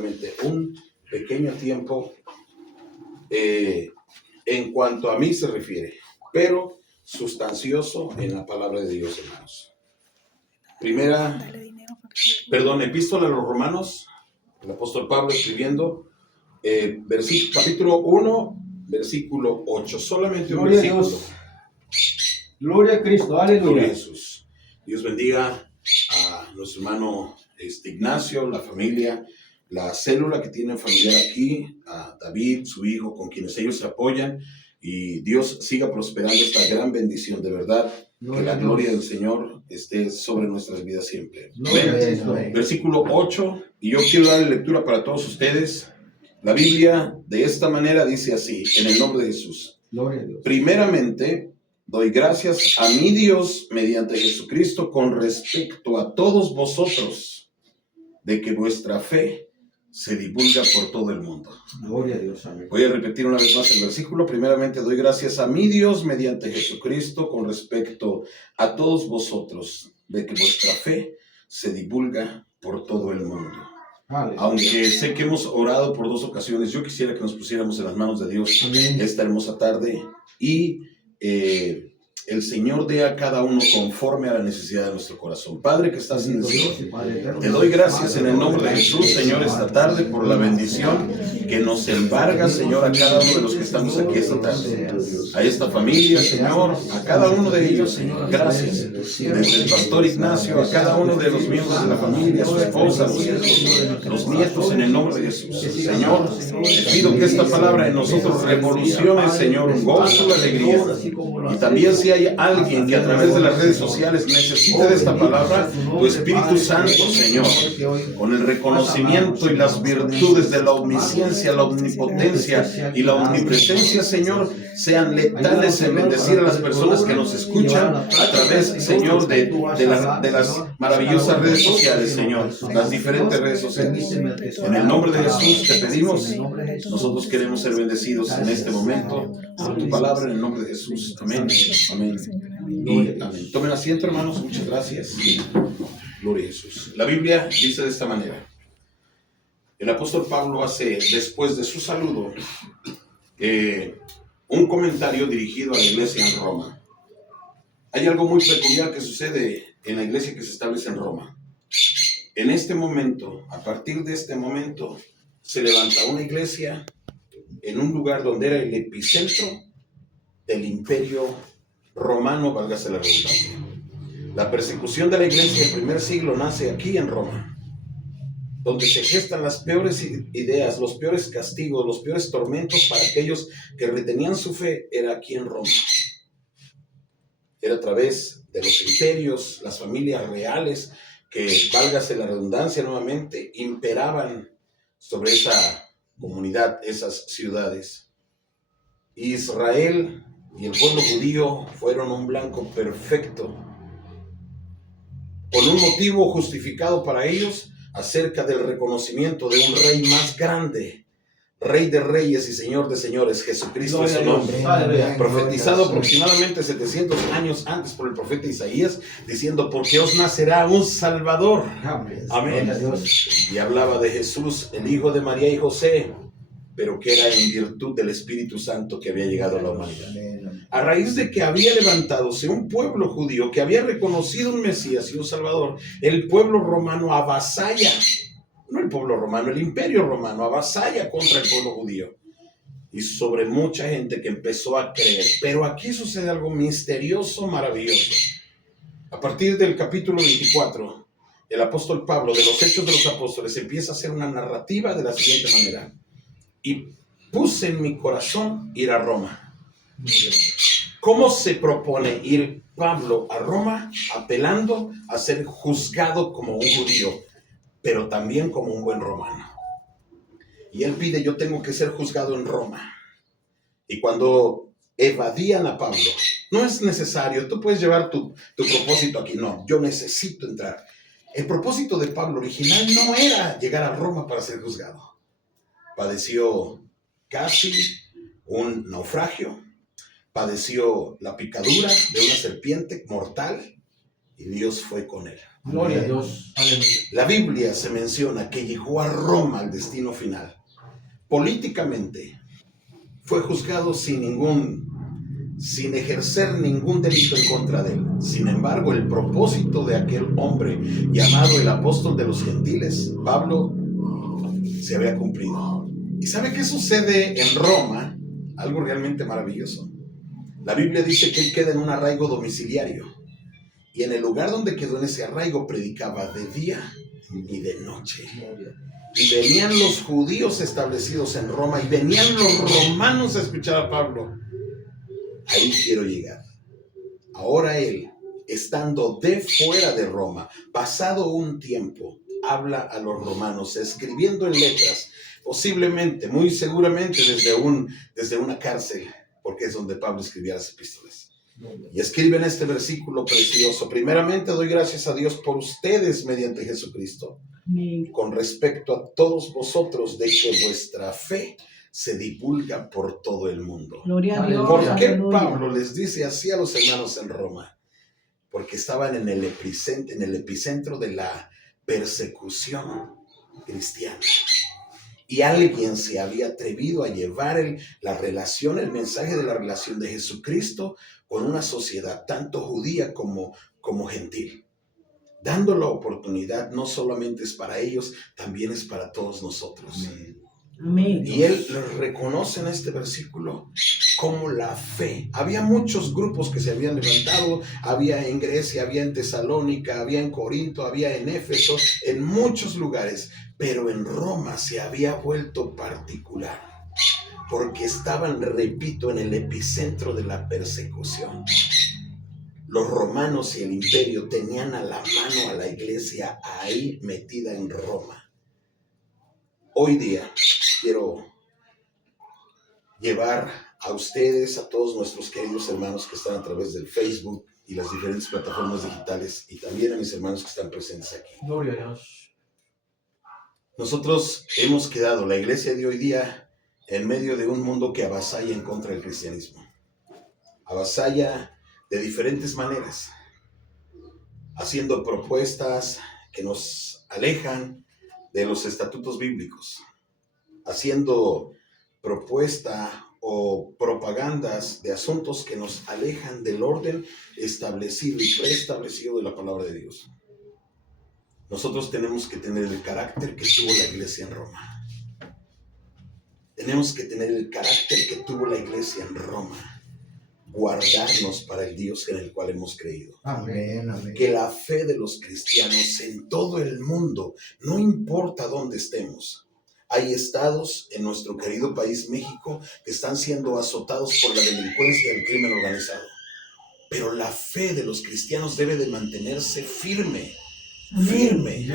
solamente un pequeño tiempo en cuanto a mí se refiere, pero sustancioso en la palabra de Dios, hermanos. Epístola a los Romanos, el apóstol Pablo escribiendo, capítulo 1, versículo 8, solamente un versículo. Gloria a Cristo, aleluya. Gloria a Jesús. Dios bendiga a nuestro hermano Ignacio, la familia, la célula que tienen familiar aquí, a David, su hijo, con quienes ellos se apoyan, y Dios siga prosperando esta gran bendición, de verdad, que la gloria del Señor esté sobre nuestras vidas siempre. Versículo 8, y yo quiero darle lectura para todos ustedes. La Biblia de esta manera dice así, en el nombre de Jesús. Gloria a Dios. Primeramente, doy gracias a mi Dios mediante Jesucristo con respecto a todos vosotros, de que vuestra fe se divulga por todo el mundo. Gloria a Dios, amén. Voy a repetir una vez más el versículo. Primeramente, doy gracias a mi Dios mediante Jesucristo con respecto a todos vosotros, de que vuestra fe se divulga por todo el mundo. Aleluya. Aunque sé que hemos orado por 2 ocasiones, yo quisiera que nos pusiéramos en las manos de Dios Amén. esta hermosa tarde y el Señor dé a cada uno conforme a la necesidad de nuestro corazón. Padre que estás en el cielo, te doy gracias en el nombre de Jesús, Señor, esta tarde por la bendición que nos embarga, Señor, a cada uno de los que estamos aquí esta tarde. A esta familia, Señor, a cada uno de ellos, Señor, gracias. Desde el pastor Ignacio, a cada uno de los miembros de la familia, su esposa, los hijos, los nietos, en el nombre de Jesús. Señor, te pido que esta palabra en nosotros revolucione, Señor, un gozo, una alegría. Y también si hay alguien que a través de las redes sociales necesite de esta palabra, tu Espíritu Santo, Señor, con el reconocimiento y las virtudes de la omnisciencia, la omnipotencia y la omnipresencia, Señor, sean letales en bendecir a las personas que nos escuchan a través, Señor, de las maravillosas redes sociales, Señor, las diferentes redes sociales. En el nombre de Jesús te pedimos, nosotros queremos ser bendecidos en este momento por tu palabra, en el nombre de Jesús. Amén. Amén. Y amén. Tomen asiento, hermanos. Muchas gracias. Gloria a Jesús. La Biblia dice de esta manera. El apóstol Pablo hace, después de su saludo, un comentario dirigido a la iglesia en Roma. Hay algo muy peculiar que sucede en la iglesia que se establece en Roma. En este momento, a partir de este momento, se levanta una iglesia en un lugar donde era el epicentro del imperio romano, válgase la redundancia. La persecución de la iglesia del primer siglo nace aquí en Roma, donde se gestan las peores ideas, los peores castigos, los peores tormentos para aquellos que retenían su fe, era aquí en Roma. Era a través de los imperios, las familias reales, que, válgase la redundancia nuevamente, imperaban sobre esa comunidad, esas ciudades. Israel y el pueblo judío fueron un blanco perfecto, con un motivo justificado para ellos acerca del reconocimiento de un rey más grande, Rey de reyes y Señor de señores, Jesucristo es su nombre, profetizado aproximadamente 700 años antes por el profeta Isaías, diciendo, porque os nacerá un Salvador. Amén. Y hablaba de Jesús, el hijo de María y José, pero que era en virtud del Espíritu Santo que había llegado a la humanidad. A raíz de que había levantadose un pueblo judío que había reconocido un Mesías y un Salvador, el pueblo romano avasalla, no el pueblo romano, el imperio romano avasalla contra el pueblo judío y sobre mucha gente que empezó a creer. Pero aquí sucede algo misterioso, maravilloso. A partir del capítulo 24, el apóstol Pablo, de los Hechos de los Apóstoles, empieza a hacer una narrativa de la siguiente manera. Y puse en mi corazón ir a Roma. ¿Cómo se propone ir Pablo a Roma? Apelando a ser juzgado como un judío, pero también como un buen romano. Y él pide, yo tengo que ser juzgado en Roma. Y cuando evadían a Pablo, no es necesario, tú puedes llevar tu propósito aquí, no, yo necesito entrar. El propósito de Pablo original no era llegar a Roma para ser juzgado. Padeció casi un naufragio, padeció la picadura de una serpiente mortal y Dios fue con él. Gloria a Dios. Aleluya. La Biblia se menciona que llegó a Roma al destino final. Políticamente fue juzgado sin ejercer ningún delito en contra de él. Sin embargo, el propósito de aquel hombre llamado el apóstol de los gentiles, Pablo, se había cumplido. ¿Y sabe qué sucede en Roma? Algo realmente maravilloso. La Biblia dice que él queda en un arraigo domiciliario. Y en el lugar donde quedó en ese arraigo predicaba de día y de noche. Y venían los judíos establecidos en Roma y venían los romanos a escuchar a Pablo. Ahí quiero llegar. Ahora él, estando de fuera de Roma, pasado un tiempo, habla a los romanos, escribiendo en letras, posiblemente, muy seguramente desde una cárcel, porque es donde Pablo escribía las epístolas. Y escribe en este versículo precioso: primeramente doy gracias a Dios por ustedes mediante Jesucristo, con respecto a todos vosotros, de que vuestra fe se divulga por todo el mundo. Gloria a Dios. ¿Por qué Pablo les dice así a los hermanos en Roma? Porque estaban en el epicentro de la persecución cristiana. Y alguien se había atrevido a llevar el mensaje de la relación de Jesucristo con una sociedad tanto judía como gentil. Dando la oportunidad, no solamente es para ellos, también es para todos nosotros. Amén. Y él reconoce en este versículo como la fe. Había muchos grupos que se habían levantado, había en Grecia, había en Tesalónica, había en Corinto, había en Éfeso, en muchos lugares, pero en Roma se había vuelto particular, porque estaban, repito, en el epicentro de la persecución. Los romanos y el imperio tenían a la mano a la iglesia ahí metida en Roma. Hoy día quiero llevar a ustedes, a todos nuestros queridos hermanos que están a través del Facebook y las diferentes plataformas digitales, y también a mis hermanos que están presentes aquí. Gloria a Dios. Nosotros hemos quedado, la iglesia de hoy día, en medio de un mundo que avasalla en contra del cristianismo. Avasalla de diferentes maneras, haciendo propuestas que nos alejan de los estatutos bíblicos, haciendo propuesta o propagandas de asuntos que nos alejan del orden establecido y preestablecido de la palabra de Dios. Nosotros tenemos que tener el carácter que tuvo la iglesia en Roma. Tenemos que tener el carácter que tuvo la iglesia en Roma. Guardarnos para el Dios en el cual hemos creído. Amén, amén. Que la fe de los cristianos en todo el mundo, no importa dónde estemos. Hay estados en nuestro querido país México que están siendo azotados por la delincuencia y el crimen organizado. Pero la fe de los cristianos debe de mantenerse firme. Firme.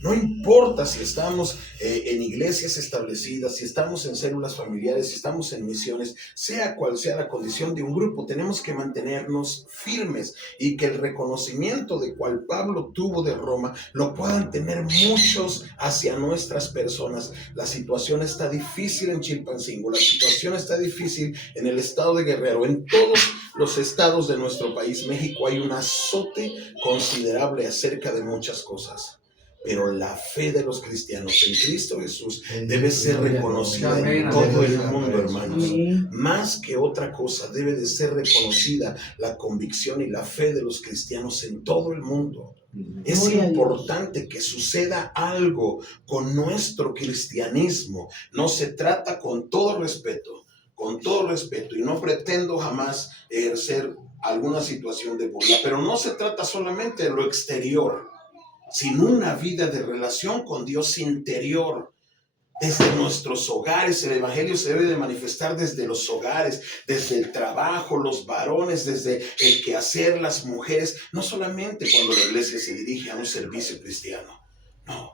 No importa si estamos en iglesias establecidas, si estamos en células familiares, si estamos en misiones, sea cual sea la condición de un grupo, tenemos que mantenernos firmes y que el reconocimiento de cual Pablo tuvo de Roma lo puedan tener muchos hacia nuestras personas. La situación está difícil en Chilpancingo, la situación está difícil en el estado de Guerrero, en todos los estados de nuestro país, México, hay un azote considerable acerca de muchas cosas. Pero la fe de los cristianos en Cristo Jesús debe ser reconocida en todo el mundo, hermanos. Más que otra cosa, debe de ser reconocida la convicción y la fe de los cristianos en todo el mundo. Es importante que suceda algo con nuestro cristianismo. No se trata, con todo respeto, y no pretendo jamás ejercer alguna situación de burla, pero no se trata solamente de lo exterior, sino una vida de relación con Dios interior. Desde nuestros hogares, el evangelio se debe de manifestar desde los hogares, desde el trabajo, los varones, desde el quehacer, las mujeres, no solamente cuando la iglesia se dirige a un servicio cristiano, no.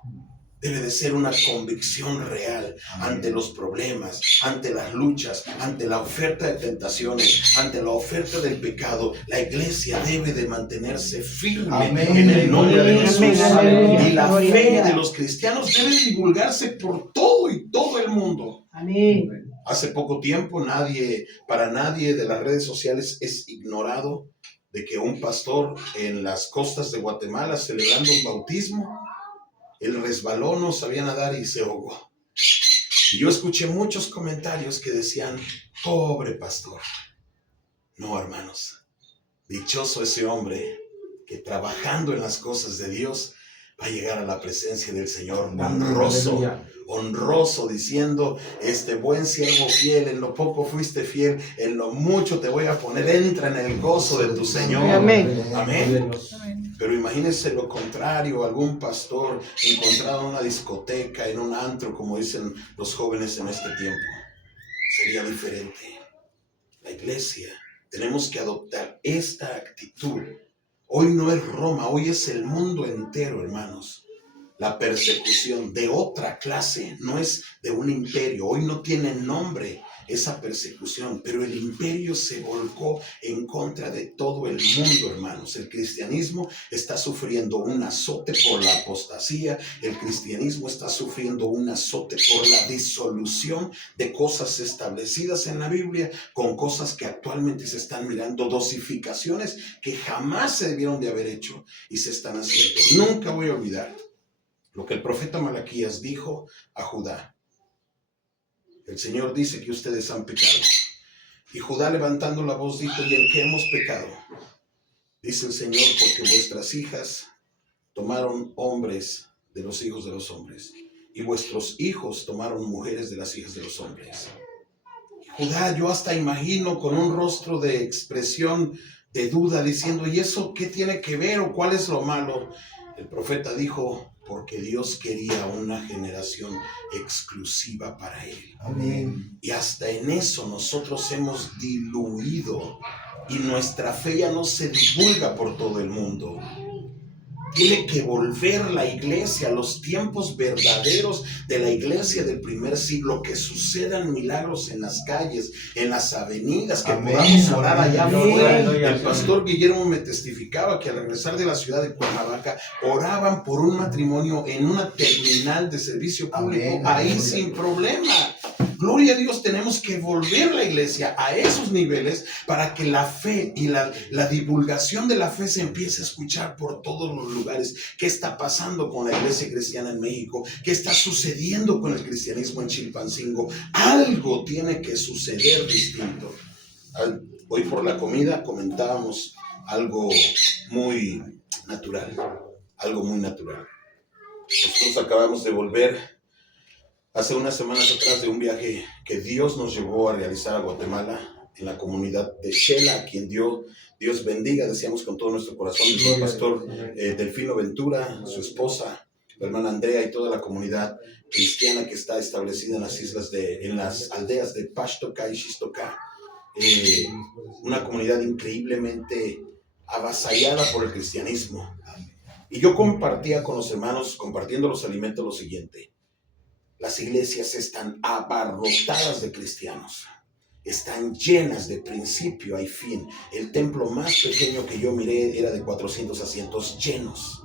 Debe de ser una convicción real ante los problemas, ante las luchas, ante la oferta de tentaciones, ante la oferta del pecado. La iglesia debe de mantenerse firme en el nombre de Jesús. Y la fe de los cristianos debe divulgarse por todo y todo el mundo. Amén. Hace poco tiempo, para nadie de las redes sociales es ignorado de que un pastor en las costas de Guatemala celebrando un bautismo, él resbaló, no sabía nadar y se ahogó. Y yo escuché muchos comentarios que decían, pobre pastor. No, hermanos, dichoso ese hombre que trabajando en las cosas de Dios va a llegar a la presencia del Señor honroso, diciendo, buen siervo fiel, en lo poco fuiste fiel, en lo mucho te voy a poner, entra en el gozo de tu Señor. Amén. Amén. Pero imagínense lo contrario, algún pastor encontrado en una discoteca, en un antro, como dicen los jóvenes en este tiempo. Sería diferente. La iglesia, tenemos que adoptar esta actitud. Hoy no es Roma, hoy es el mundo entero, hermanos. La persecución de otra clase, no es de un imperio. Hoy no tiene nombre esa persecución, pero el imperio se volcó en contra de todo el mundo, hermanos. El cristianismo está sufriendo un azote por la apostasía. El cristianismo está sufriendo un azote por la disolución de cosas establecidas en la Biblia con cosas que actualmente se están mirando, dosificaciones que jamás se debieron de haber hecho y se están haciendo. Nunca voy a olvidar lo que el profeta Malaquías dijo a Judá. El Señor dice que ustedes han pecado. Y Judá levantando la voz dijo, ¿y en qué hemos pecado? Dice el Señor, porque vuestras hijas tomaron hombres de los hijos de los hombres, y vuestros hijos tomaron mujeres de las hijas de los hombres. Y Judá, yo hasta imagino con un rostro de expresión de duda, diciendo, ¿y eso qué tiene que ver o cuál es lo malo? El profeta dijo, porque Dios quería una generación exclusiva para Él. Amén. Y hasta en eso nosotros hemos diluido y nuestra fe ya no se divulga por todo el mundo. Tiene que volver la iglesia a los tiempos verdaderos de la iglesia del primer siglo, que sucedan milagros en las calles, en las avenidas, que podamos orar allá afuera. El pastor Guillermo me testificaba que al regresar de la ciudad de Cuernavaca, oraban por un matrimonio en una terminal de servicio público, ahí sin problema. Gloria a Dios, tenemos que volver la iglesia a esos niveles para que la fe y la divulgación de la fe se empiece a escuchar por todos los lugares. ¿Qué está pasando con la iglesia cristiana en México? ¿Qué está sucediendo con el cristianismo en Chilpancingo? Algo tiene que suceder distinto. Hoy por la comida comentábamos algo muy natural, Nosotros acabamos de volver hace unas semanas atrás de un viaje que Dios nos llevó a realizar a Guatemala, en la comunidad de Shela, a quien Dios bendiga, deseamos con todo nuestro corazón, el pastor Delfino Ventura, su esposa, la hermana Andrea y toda la comunidad cristiana que está establecida en las aldeas de Paxtoca y Xistoca. Una comunidad increíblemente avasallada por el cristianismo. Y yo compartía con los hermanos, compartiendo los alimentos, lo siguiente. Las iglesias están abarrotadas de cristianos. Están llenas de principio y fin. El templo más pequeño que yo miré era de 400 asientos, llenos.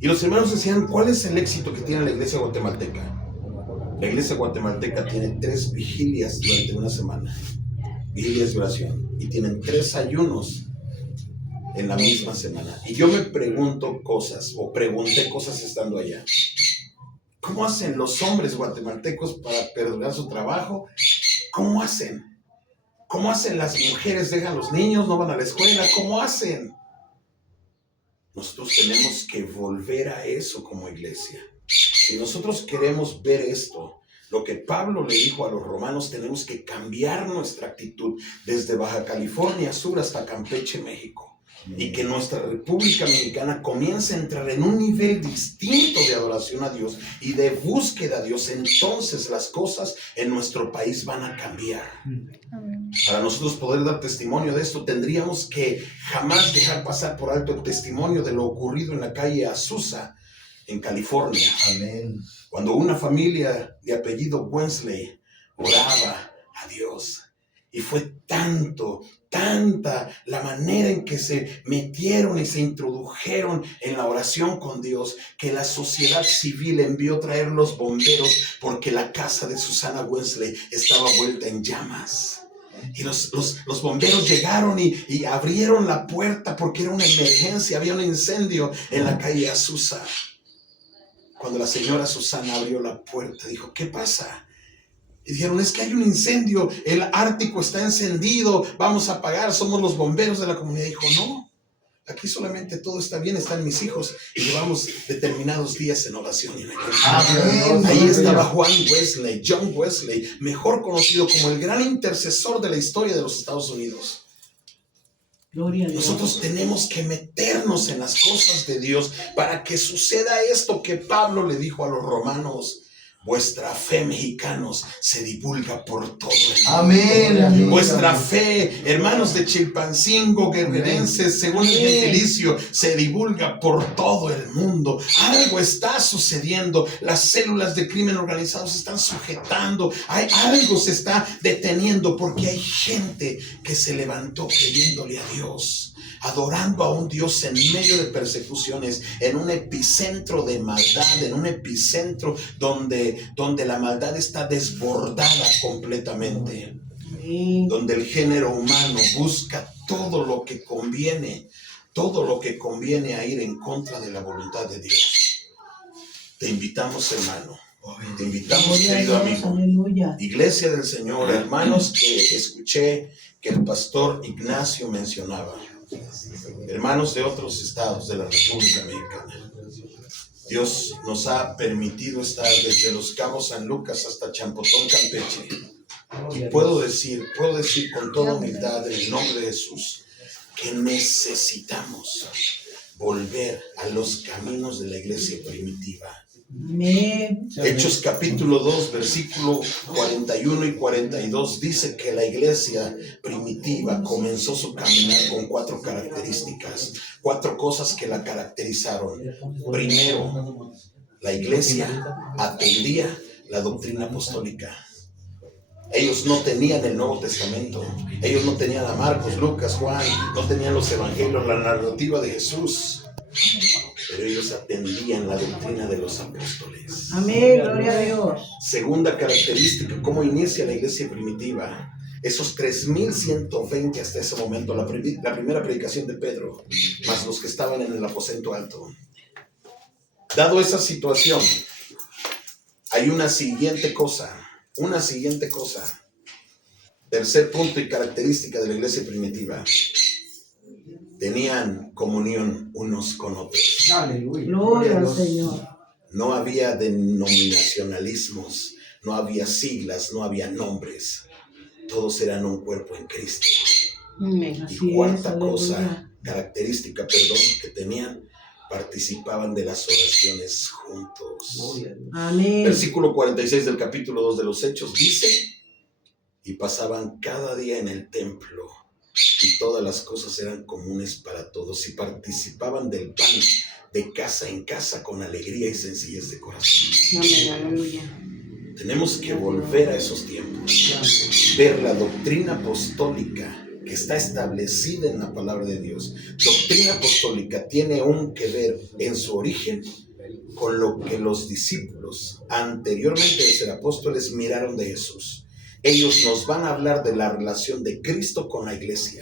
Y los hermanos decían, ¿cuál es el éxito que tiene la iglesia guatemalteca? La iglesia guatemalteca tiene 3 vigilias durante una semana. Vigilias de oración. Y tienen 3 ayunos en la misma semana. Y yo me pregunté cosas estando allá. ¿Cómo hacen los hombres guatemaltecos para perdurar su trabajo? ¿Cómo hacen? ¿Cómo hacen las mujeres? ¿Dejan los niños? ¿No van a la escuela? ¿Cómo hacen? Nosotros tenemos que volver a eso como iglesia. Si nosotros queremos ver esto, lo que Pablo le dijo a los romanos, tenemos que cambiar nuestra actitud desde Baja California Sur hasta Campeche, México. Y que nuestra República Mexicana comience a entrar en un nivel distinto de adoración a Dios y de búsqueda a Dios. Entonces las cosas en nuestro país van a cambiar. Para nosotros poder dar testimonio de esto, tendríamos que jamás dejar pasar por alto el testimonio de lo ocurrido en la calle Azusa, en California. Amén. Cuando una familia de apellido Wensley oraba a Dios. Y fue tanta la manera en que se metieron y se introdujeron en la oración con Dios, que la sociedad civil envió traer los bomberos porque la casa de Susana Wensley estaba vuelta en llamas. Y los bomberos llegaron y abrieron la puerta porque era una emergencia, había un incendio en la calle Azusa. Cuando la señora Susana abrió la puerta, dijo, ¿qué pasa? Y dijeron, es que hay un incendio, el Ártico está encendido, vamos a apagar, somos los bomberos de la comunidad. Dijo, no, aquí solamente todo está bien, están mis hijos y llevamos determinados días en oración. Ahí estaba John Wesley, mejor conocido como el gran intercesor de la historia de los Estados Unidos. Nosotros tenemos que meternos en las cosas de Dios para que suceda esto que Pablo le dijo a los romanos. Vuestra fe, mexicanos, se divulga por todo el mundo. Amén. Vuestra fe, hermanos de Chilpancingo, guerrerenses, según el gentilicio, se divulga por todo el mundo. Algo está sucediendo. Las células de crimen organizado se están sujetando. Algo se está deteniendo porque hay gente que se levantó creyéndole a Dios, adorando a un Dios en medio de persecuciones, en un epicentro de maldad, en un epicentro donde la maldad está desbordada completamente, donde el género humano busca todo lo que conviene a ir en contra de la voluntad de Dios. Te invitamos, hermano, te invitamos, querido amigo, Iglesia del Señor, hermanos que escuché que el pastor Ignacio mencionaba, hermanos de otros estados de la República Mexicana. Dios nos ha permitido estar desde Los Cabos, San Lucas hasta Champotón, Campeche. Y puedo decir con toda humildad en el nombre de Jesús que necesitamos volver a los caminos de la iglesia primitiva. Amén. Hechos capítulo 2, versículo 41 y 42 dice que la iglesia primitiva comenzó su caminar con 4 características, 4 cosas que la caracterizaron. Primero, la iglesia atendía la doctrina apostólica. Ellos no tenían el Nuevo Testamento, ellos no tenían a Marcos, Lucas, Juan, no tenían los evangelios, la narrativa de Jesús. Pero ellos atendían la doctrina de los apóstoles. Amén, gloria a Dios. Segunda característica, ¿cómo inicia la iglesia primitiva? Esos 3,120 hasta ese momento, la primera predicación de Pedro, más los que estaban en el aposento alto. Dado esa situación, hay una siguiente cosa. Tercer punto y característica de la iglesia primitiva. Tenían comunión unos con otros. Aleluya. Gloria al Señor. No había denominacionalismos, no había siglas, no había nombres. Todos eran un cuerpo en Cristo. Amén. Y cuarta cosa, característica, que tenían, participaban de las oraciones juntos. Amén. Versículo 46 del capítulo 2 de los Hechos dice, y pasaban cada día en el templo, y todas las cosas eran comunes para todos, y participaban del pan de casa en casa con alegría y sencillez de corazón. Amén, aleluya. Tenemos que volver a esos tiempos, ver la doctrina apostólica que está establecida en la palabra de Dios. Doctrina apostólica tiene que ver en su origen con lo que los discípulos anteriormente de ser apóstoles miraron de Jesús. Ellos nos van a hablar de la relación de Cristo con la iglesia.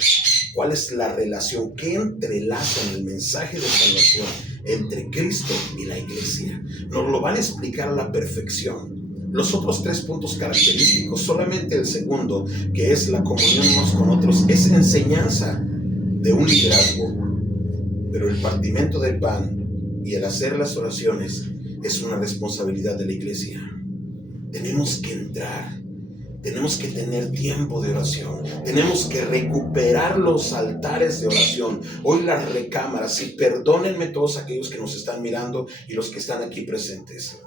¿Cuál es la relación que entrelaza en el mensaje de salvación entre Cristo y la iglesia? Nos lo van a explicar a la perfección. Los otros 3 puntos característicos, solamente el segundo, que es la comunión unos con otros, es enseñanza de un liderazgo. Pero el partimiento del pan y el hacer las oraciones es una responsabilidad de la iglesia. Tenemos que entrar. Tenemos que tener tiempo de oración. Tenemos que recuperar los altares de oración. Hoy las recámaras, y perdónenme todos aquellos que nos están mirando y los que están aquí presentes,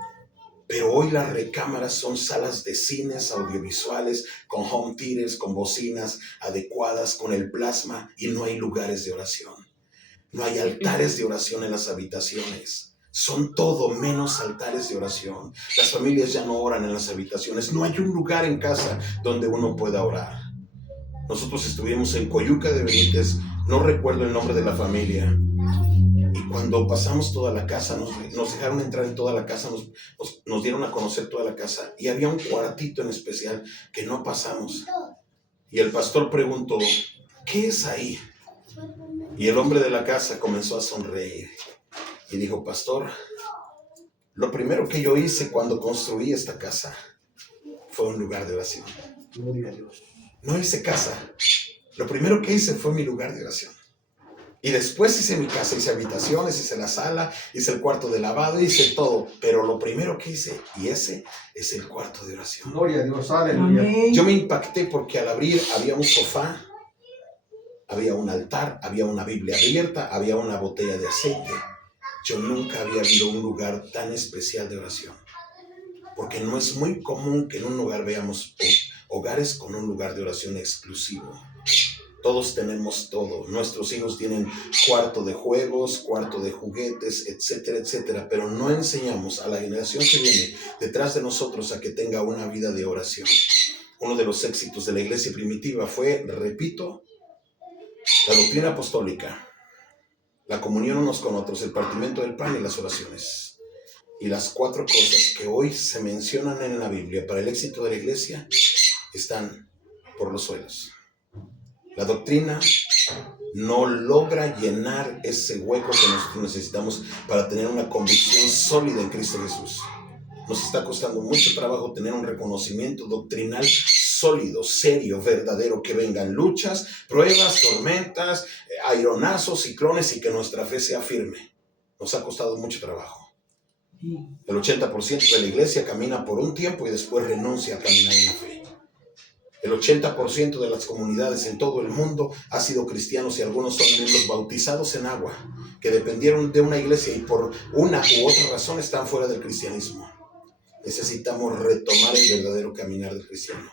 pero hoy las recámaras son salas de cines audiovisuales, con home theaters, con bocinas adecuadas, con el plasma, y no hay lugares de oración. No hay altares de oración en las habitaciones. Son todo menos altares de oración. Las familias ya no oran en las habitaciones. No hay un lugar en casa donde uno pueda orar. Nosotros estuvimos en Coyuca de Benítez, no recuerdo el nombre de la familia. Y cuando pasamos toda la casa, nos dejaron entrar en toda la casa, nos dieron a conocer toda la casa. Y había un cuartito en especial que no pasamos. Y el pastor preguntó, ¿qué es ahí? Y el hombre de la casa comenzó a sonreír y dijo, pastor, lo primero que yo hice cuando construí esta casa fue un lugar de oración. Gloria a Dios. No hice casa. Lo primero que hice fue mi lugar de oración. Y después hice mi casa, hice habitaciones, hice la sala, hice el cuarto de lavado, hice todo. Pero lo primero que hice, y ese es el cuarto de oración. Gloria a Dios. Aleluya. Amén. Yo me impacté porque al abrir había un sofá, había un altar, había una Biblia abierta, había una botella de aceite. Yo nunca había habido un lugar tan especial de oración. Porque no es muy común que en un hogar veamos hogares con un lugar de oración exclusivo. Todos tenemos todo. Nuestros hijos tienen cuarto de juegos, cuarto de juguetes, etcétera, etcétera. Pero no enseñamos a la generación que viene detrás de nosotros a que tenga una vida de oración. Uno de los éxitos de la iglesia primitiva fue, repito, la doctrina apostólica, la comunión unos con otros, el partimiento del pan y las oraciones. Y las 4 cosas que hoy se mencionan en la Biblia para el éxito de la iglesia están por los suelos. La doctrina no logra llenar ese hueco que nosotros necesitamos para tener una convicción sólida en Cristo Jesús. Nos está costando mucho trabajo tener un reconocimiento doctrinal sólido, serio, verdadero, que vengan luchas, pruebas, tormentas, aironazos, ciclones y que nuestra fe sea firme. Nos ha costado mucho trabajo. El 80% de la iglesia camina por un tiempo y después renuncia a caminar en la fe. El 80% de las comunidades en todo el mundo ha sido cristianos y algunos son miembros bautizados en agua, que dependieron de una iglesia y por una u otra razón están fuera del cristianismo. Necesitamos retomar el verdadero caminar del cristiano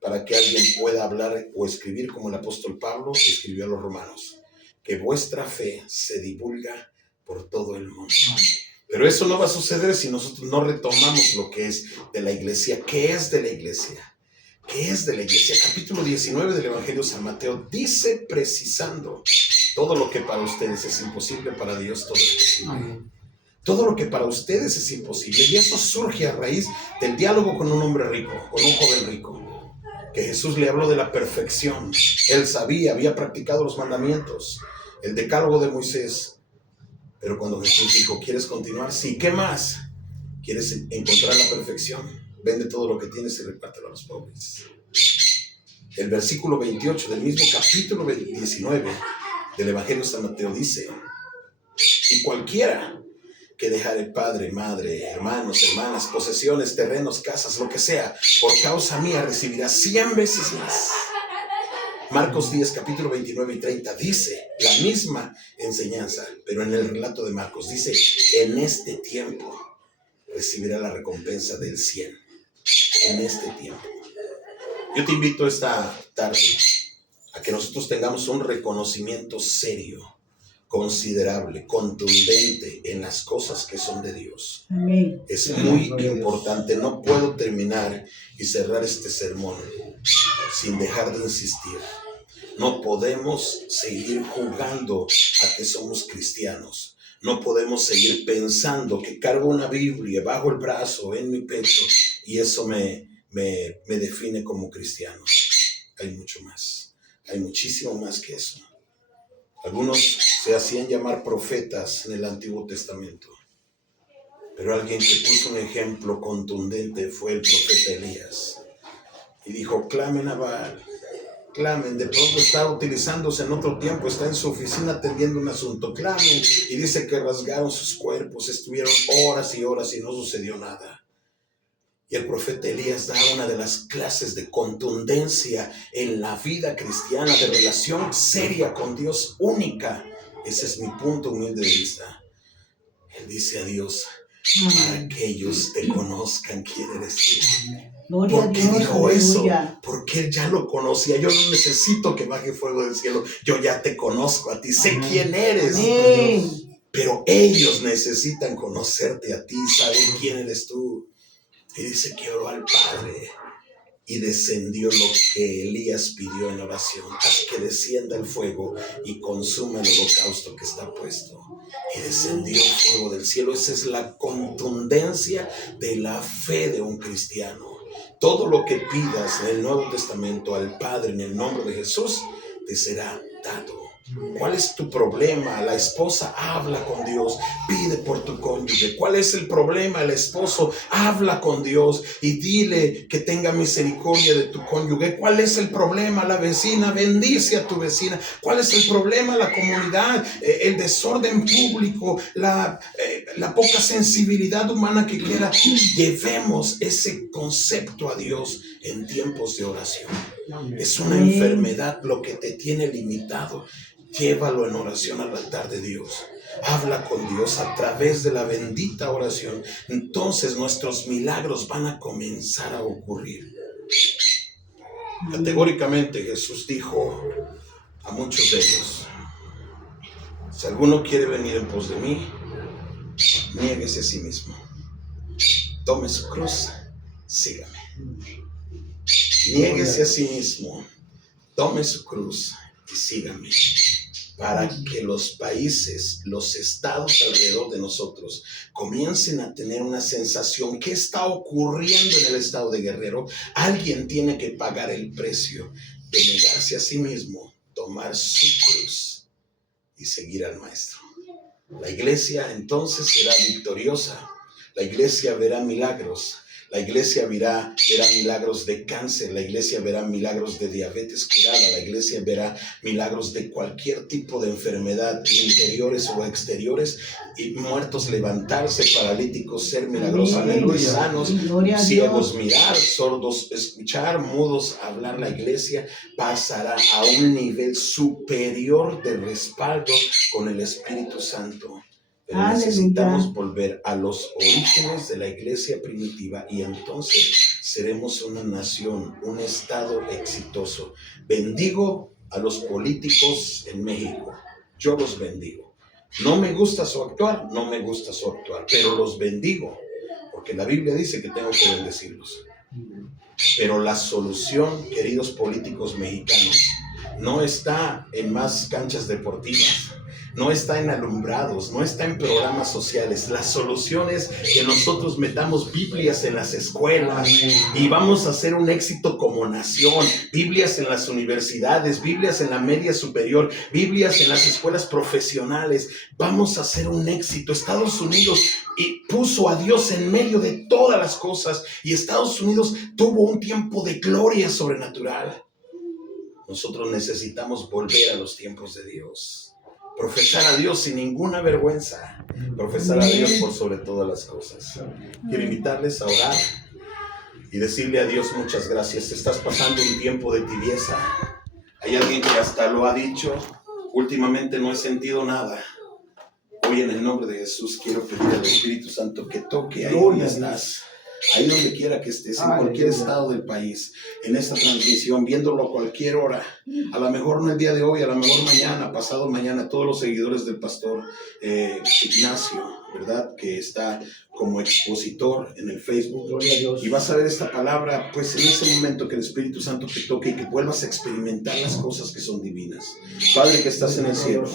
para que alguien pueda hablar o escribir como el apóstol Pablo escribió a los romanos, que vuestra fe se divulga por todo el mundo. Pero eso no va a suceder si nosotros no retomamos lo que es de la iglesia. ¿Qué es de la iglesia? ¿Qué es de la iglesia? Capítulo 19 del Evangelio de San Mateo dice, precisando, todo lo que para ustedes es imposible, para Dios todo es posible. Amén. Todo lo que para ustedes es imposible. Y eso surge a raíz del diálogo con un hombre rico, con un joven rico, que Jesús le habló de la perfección. Él sabía, había practicado los mandamientos, el decálogo de Moisés. Pero cuando Jesús dijo, ¿quieres continuar? Sí, ¿qué más? ¿Quieres encontrar la perfección? Vende todo lo que tienes y repártelo a los pobres. El versículo 28 del mismo capítulo 19 del Evangelio de San Mateo dice, y cualquiera que dejare padre, madre, hermanos, hermanas, posesiones, terrenos, casas, lo que sea, por causa mía recibirá 100 veces más. Marcos 10, capítulo 29 y 30 dice la misma enseñanza, pero en el relato de Marcos dice, en este tiempo recibirá la recompensa del 100. En este tiempo. Yo te invito esta tarde a que nosotros tengamos un reconocimiento serio, considerable, contundente en las cosas que son de Dios. Amén. Es muy importante. No puedo terminar y cerrar este sermón sin dejar de insistir. No podemos seguir jugando a que somos cristianos. No podemos seguir pensando que cargo una Biblia bajo el brazo, en mi pecho, y eso me define como cristiano. Hay mucho más. Hay muchísimo más que eso. Algunos se hacían llamar profetas en el Antiguo Testamento. Pero alguien que puso un ejemplo contundente fue el profeta Elías. Y dijo, clamen a Baal. Clamen, de pronto está utilizándose en otro tiempo, está en su oficina atendiendo un asunto, clamen, y dice que rasgaron sus cuerpos, estuvieron horas y horas y no sucedió nada. Y el profeta Elías da una de las clases de contundencia en la vida cristiana, de relación seria con Dios, única. Ese es mi punto humilde de vista. Él dice a Dios, para que ellos te conozcan quién eres tú. Gloria a ¿Por qué Dios, dijo eso? aleluya. Porque él ya lo conocía. Yo no necesito que baje fuego del cielo. Yo ya te conozco a ti. Sé quién eres. Amén. Pero ellos necesitan conocerte a ti, saber quién eres tú. Y dice que oró al Padre. y descendió lo que Elías pidió en oración. Haz que descienda el fuego y consuma el holocausto que está puesto. Y descendió fuego del cielo. Esa es la contundencia de la fe de un cristiano. Todo lo que pidas en el Nuevo Testamento al Padre en el nombre de Jesús, te será dado. ¿Cuál es tu problema? La esposa habla con Dios, pide por tu cónyuge. ¿Cuál es el problema? El esposo habla con Dios y dile que tenga misericordia de tu cónyuge. ¿Cuál es el problema? La vecina, bendice a tu vecina. ¿Cuál es el problema? La comunidad, el desorden público, la poca sensibilidad humana que queda. Llevemos ese concepto a Dios en tiempos de oración. Es una enfermedad lo que te tiene limitado. Llévalo en oración al altar de Dios. Habla con Dios a través de la bendita oración. Entonces nuestros milagros van a comenzar a ocurrir. Categóricamente Jesús dijo a muchos de ellos: si alguno quiere venir en pos de mí, niéguese a sí mismo. Tome su cruz, sígame. Niéguese a sí mismo. Tome su cruz y sígame. Para que los países, los estados alrededor de nosotros comiencen a tener una sensación. ¿Qué está ocurriendo en el estado de Guerrero? Alguien tiene que pagar el precio de negarse a sí mismo, tomar su cruz y seguir al Maestro. La iglesia entonces será victoriosa. La iglesia verá milagros. La iglesia verá milagros de cáncer, la iglesia verá milagros de diabetes curada, la iglesia verá milagros de cualquier tipo de enfermedad, interiores o exteriores, y muertos levantarse, paralíticos ser milagrosamente sanos, ciegos mirar, sordos escuchar, mudos hablar. La iglesia pasará a un nivel superior de respaldo con el Espíritu Santo. Pero necesitamos volver a los orígenes de la iglesia primitiva y entonces seremos una nación, un estado exitoso. Bendigo a los políticos en México. Yo los bendigo. No me gusta su actuar, pero los bendigo, porque la Biblia dice que tengo que bendecirlos. Pero la solución, queridos políticos mexicanos, no está en más canchas deportivas. No está en alumbrados, no está en programas sociales. La solución es que nosotros metamos Biblias en las escuelas y vamos a hacer un éxito como nación. Biblias en las universidades, Biblias en la media superior, Biblias en las escuelas profesionales. Vamos a hacer un éxito. Estados Unidos puso a Dios en medio de todas las cosas y Estados Unidos tuvo un tiempo de gloria sobrenatural. Nosotros necesitamos volver a los tiempos de Dios. Profesar a Dios sin ninguna vergüenza. Profesar a Dios por sobre todas las cosas. Quiero invitarles a orar y decirle a Dios muchas gracias. Estás pasando un tiempo de tibieza. Hay alguien que hasta lo ha dicho: últimamente no he sentido nada. Hoy en el nombre de Jesús quiero pedir al Espíritu Santo que toque ahí donde estás. Ahí donde quiera que estés, en cualquier estado del país, en esta transmisión, viéndolo a cualquier hora, a lo mejor no el día de hoy, a lo mejor mañana, pasado mañana, todos los seguidores del pastor Ignacio, ¿verdad? Que está como expositor en el Facebook, y vas a ver esta palabra, pues en ese momento que el Espíritu Santo te toque y que vuelvas a experimentar las cosas que son divinas. Padre que estás en el cielo,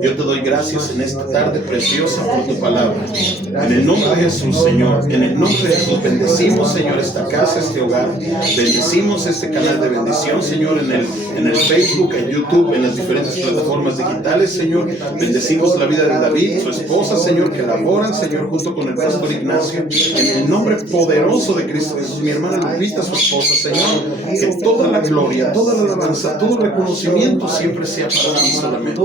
yo te doy gracias en esta tarde preciosa por tu palabra. En el nombre de Jesús, Señor, en el nombre de Jesús, bendecimos, Señor, esta casa, este hogar, bendecimos este canal de bendición, Señor, en el Facebook, en YouTube, en las diferentes plataformas digitales, Señor. Bendecimos la vida de David, su esposa, Señor, que laboran, Señor, junto con el pastor Ignacio, en el nombre poderoso de Cristo Jesús. Mi hermana Lupita, su esposa, Señor, que toda la gloria, toda la alabanza, todo el reconocimiento siempre sea para ti solamente.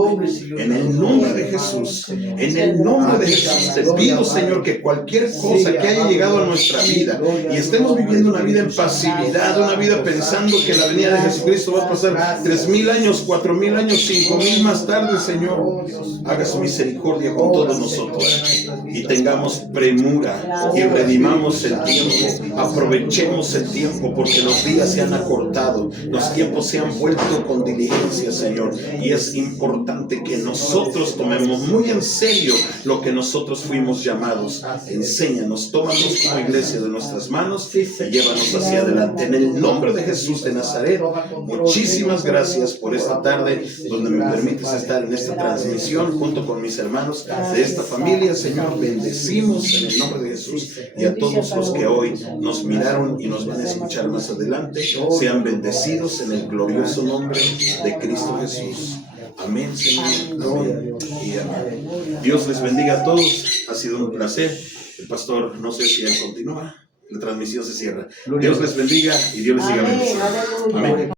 En el nombre de Jesús, en el nombre de Jesús, te pido, Señor, que cualquier cosa que haya llegado a nuestra vida y estemos viviendo una vida en pasividad, una vida pensando que la venida de Jesucristo va a pasar 3,000 años, 4,000 años, 5,000 más tarde, Señor, haga su misericordia con todos nosotros. y tengamos premura y redimamos el tiempo, aprovechemos el tiempo porque los días se han acortado, los tiempos se han vuelto con diligencia, Señor, y es importante que nosotros tomemos muy en serio lo que nosotros fuimos llamados. Enséñanos, tómanos como iglesia de nuestras manos y llévanos hacia adelante. En el nombre de Jesús de Nazaret, muchísimas gracias por esta tarde donde me permites estar en esta transmisión junto con mis hermanos de esta familia. Señor, bendecimos en el nombre de Jesús, y a todos los que hoy nos miraron y nos van a escuchar más adelante, sean bendecidos en el glorioso nombre de Cristo Jesús. Amén, Señor. Gloria y amén. Dios les bendiga a todos. Ha sido un placer. El pastor, no sé si él continúa. La transmisión se cierra. Dios les bendiga y Dios les siga bendiciendo. Amén.